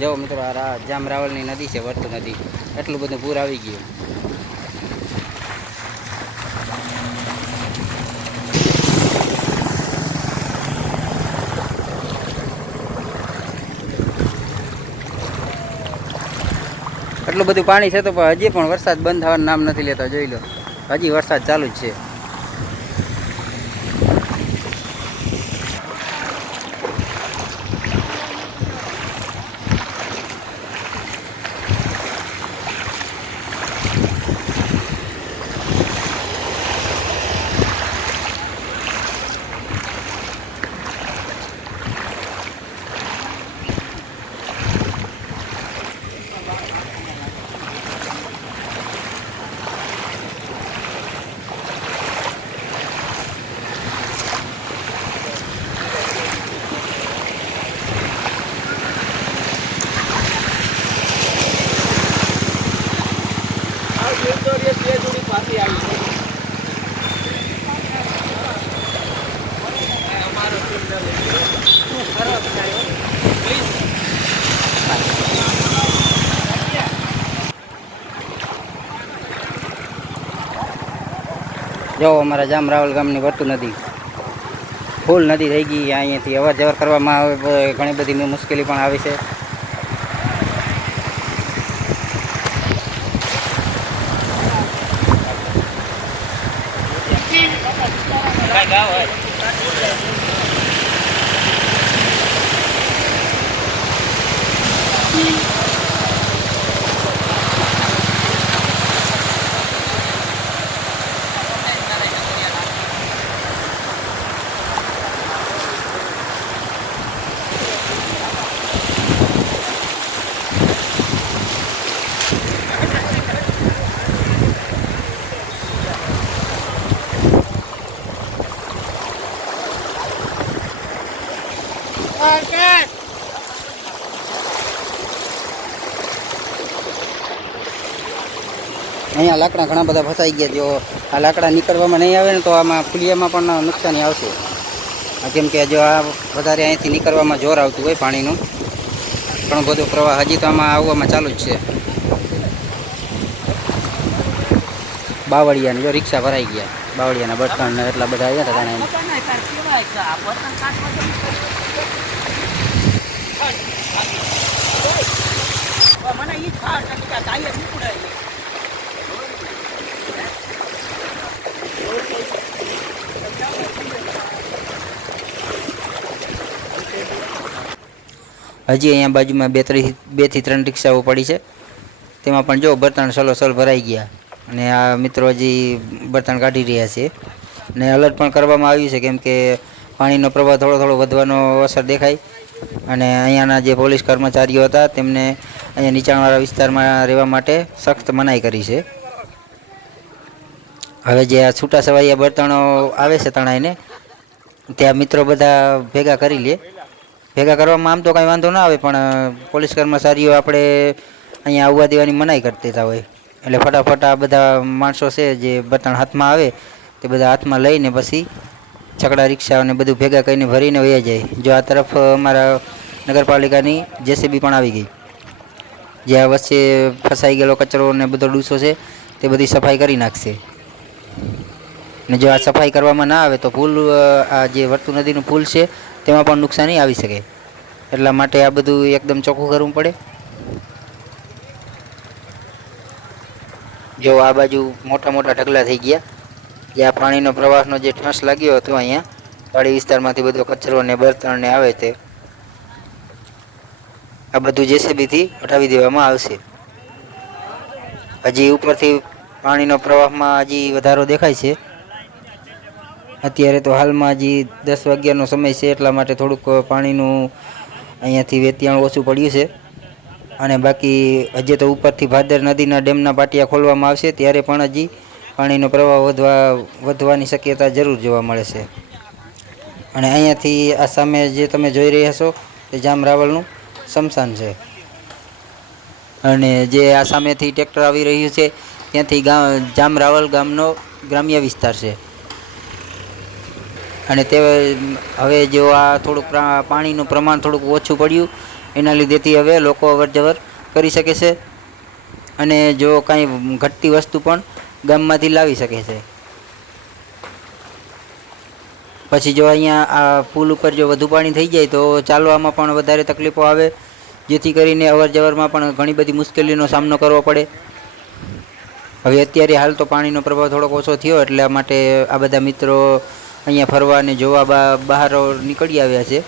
જો મિત્રો, આ જામરાવલની જામ રાવલની નદી છે, વર્તુ નદી. એટલું બધું પૂર આવી ગયું. એટલું બધું પાણી છે તો હજી પણ વરસાદ બંધ થવાનું નામ નથી લેતા, જોઈ લો. હજી વરસાદ ચાલુ જ છે. જો, અમારા જામ રાવલ ગામની વર્તુ નદી. ફૂલ નદી થઈ ગઈ, અહીંયાથી અવર જવર કરવામાં આવે ઘણી બધી મુશ્કેલી પણ આવી છે. અહીંયા લાકડા ઘણા બધા ફસાઈ ગયા જો આ લાકડા નીકળવામાં નહીં આવે ને તો આમાં ફુલિયામાં પણ નુકસાની આવશે. કેમ કે જો આ વધારે અહીંથી નીકળવામાં જોર આવતું હોય પાણીનું. ઘણો બધો પ્રવાહ હજી તો આમાં આવવામાં ચાલુ જ છે. બાવળિયાની જો રિક્ષા ભરાઈ ગયા. બાવળિયાના બસ ને એટલા બધા આવ્યા હતા હજી અહીંયા બાજુમાં બે ત્રણ બેથી ત્રણ રિક્ષાઓ પડી છે. તેમાં પણ જો બર્તણ સલોસલ ભરાઈ ગયા. અને આ મિત્રો હજી બર્તણ કાઢી રહ્યા છે. ને અલર્ટ પણ કરવામાં આવ્યું છે, કેમ કે પાણીનો પ્રવાહ થોડો થોડો વધવાનો અસર દેખાય. અને અહીંયાના જે પોલીસ કર્મચારીઓ હતા, તેમને અહીંયા નીચાણવાળા વિસ્તારમાં રહેવા માટે સખ્ત મનાઈ કરી છે. હવે જે આ છૂટા સવાયા બર્તણો આવે છે તણાઈને, ત્યાં મિત્રો બધા ભેગા કરી લે. ભેગા કરવામાં આમ તો કાંઈ વાંધો ના આવે, પણ પોલીસ કર્મચારીઓ આપણે અહીંયા આવવા દેવાની મનાઈ કરી દેતા હોય. એટલે ફટાફટ આ બધા માણસો છે, જે બર્તણ હાથમાં આવે, તે બધા હાથમાં લઈને પછી છકડા રિક્ષા અને બધું ભેગા કરીને ભરીને વયા જાય. જો આ તરફ અમારા નગરપાલિકાની જેસીબી પણ આવી ગઈ. જે આ વચ્ચે ફસાઈ ગયેલો કચરો ને બધો ડૂસો છે, તે બધી સફાઈ કરી નાખશે. ને જો આ સફાઈ કરવામાં ના આવે તો પુલ આ જે વર્તુ નદીનું પુલ છે, તેમાં પણ નુકસાની આવી શકે. એટલા માટે આ બધું એકદમ ચોખ્ખું કરવું પડે. જો આ બાજુ મોટા મોટા ઢગલા થઈ ગયા. જે આ પાણીનો પ્રવાહનો જે ઠસ લાગ્યો હતો અહીંયા, વાડી વિસ્તારમાંથી બધો કચરો ને બળતણ ને આવે તે, આ બધું જેસીબીથી હટાવી દેવામાં આવશે. હજી ઉપરથી પાણીનો પ્રવાહમાં હજી વધારો દેખાય છે. અત્યારે તો હાલમાં હજી દસ વાગ્યાનો સમય છે, એટલા માટે થોડુંક પાણીનું અહીંયાથી વેતિયાણ ઓછું પડ્યું છે. અને બાકી હજી તો ઉપરથી ભાદર નદીના ડેમના પાટિયા ખોલવામાં આવશે, ત્યારે પણ હજી પાણીનો પ્રવાહ વધવા, વધવાની શક્યતા જરૂર જોવા મળે છે. અને અહીંયાથી આ સામે જે તમે જોઈ રહ્યા છો તે જામ રાવલનું શમશાન છે. અને જે આ સામેથી ટ્રેક્ટર આવી રહ્યું છે, ત્યાંથી ગામ, જામ રાવલ ગામનો ગ્રામ્ય વિસ્તાર છે. અને તે, હવે જો આ થોડુંક પાણીનું પ્રમાણ થોડુંક ઓછું પડ્યું, એના લીધેથી હવે લોકો અવર જવર કરી શકે છે. અને જો કાંઈ ઘટતી વસ્તુ પણ ગામમાંથી લાવી શકે છે. પછી જો અહીંયા આ પુલ ઉપર જો વધુ પાણી થઈ જાય તો ચાલવામાં પણ વધારે તકલીફો આવે, જેથી કરીને અવર જવરમાં પણ ઘણી બધી મુશ્કેલીનો સામનો કરવો પડે. હવે અત્યારે હાલ તો પાણીનો પ્રભાવ થોડોક ઓછો થયો, એટલા માટે આ બધા મિત્રો અહીંયા ફરવા અને જોવા બહાર નીકળી આવ્યા છે.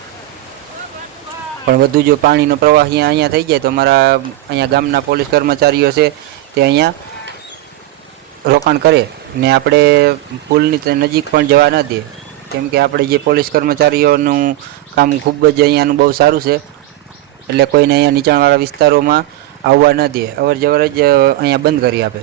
પણ વધુ જો પાણીનો પ્રવાહ અહીંયા અહીંયા થઈ જાય તો અમારા અહીંયા ગામના પોલીસ કર્મચારીઓ છે તે અહીંયા રોકાણ કરે ને આપણે પુલની નજીક પણ જવા ન દે. કેમ કે આપણે જે પોલીસ કર્મચારીઓનું કામ ખૂબ જ અહીંયાનું બહુ સારું છે, એટલે કોઈને અહીંયા નીચાણવાળા વિસ્તારોમાં આવવા ન દે. અવર જવર જ અહીંયા બંધ કરી આપે.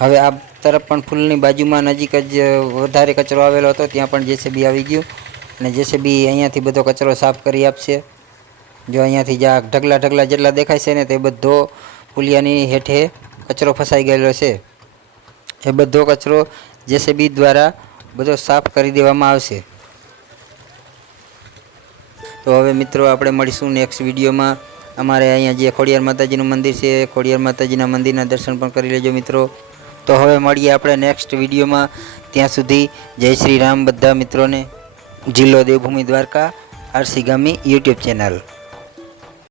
હવે આ તરફ પણ ફૂલની બાજુમાં નજીક જ વધારે કચરો આવેલો હતો, ત્યાં પણ જેસીબી આવી ગયું. અને જેસીબી અહીંયાથી બધો કચરો સાફ કરી આપશે. જો અહીંયાથી જ્યાં ઢગલા ઢગલા જેટલા દેખાય છે ને, તે બધો પુલિયાની હેઠે કચરો ફસાઈ ગયેલો છે. એ બધો કચરો જેસીબી દ્વારા બધો સાફ કરી દેવામાં આવશે. તો હવે મિત્રો આપણે મળીશું નેક્સ્ટ વિડીયોમાં. અમારે અહીંયા જે ખોડિયાર માતાજીનું મંદિર છે ખોડિયાર માતાજીના મંદિરના દર્શન પણ કરી લેજો મિત્રો. તો હવે મળીએ આપણે નેક્સ્ટ વિડીયોમાં. ત્યાં સુધી જય શ્રી રામ. બધા મિત્રોને જિલ્લો દેવભૂમિ દ્વારકા આરસી ગામી યુટ્યુબ ચેનલ.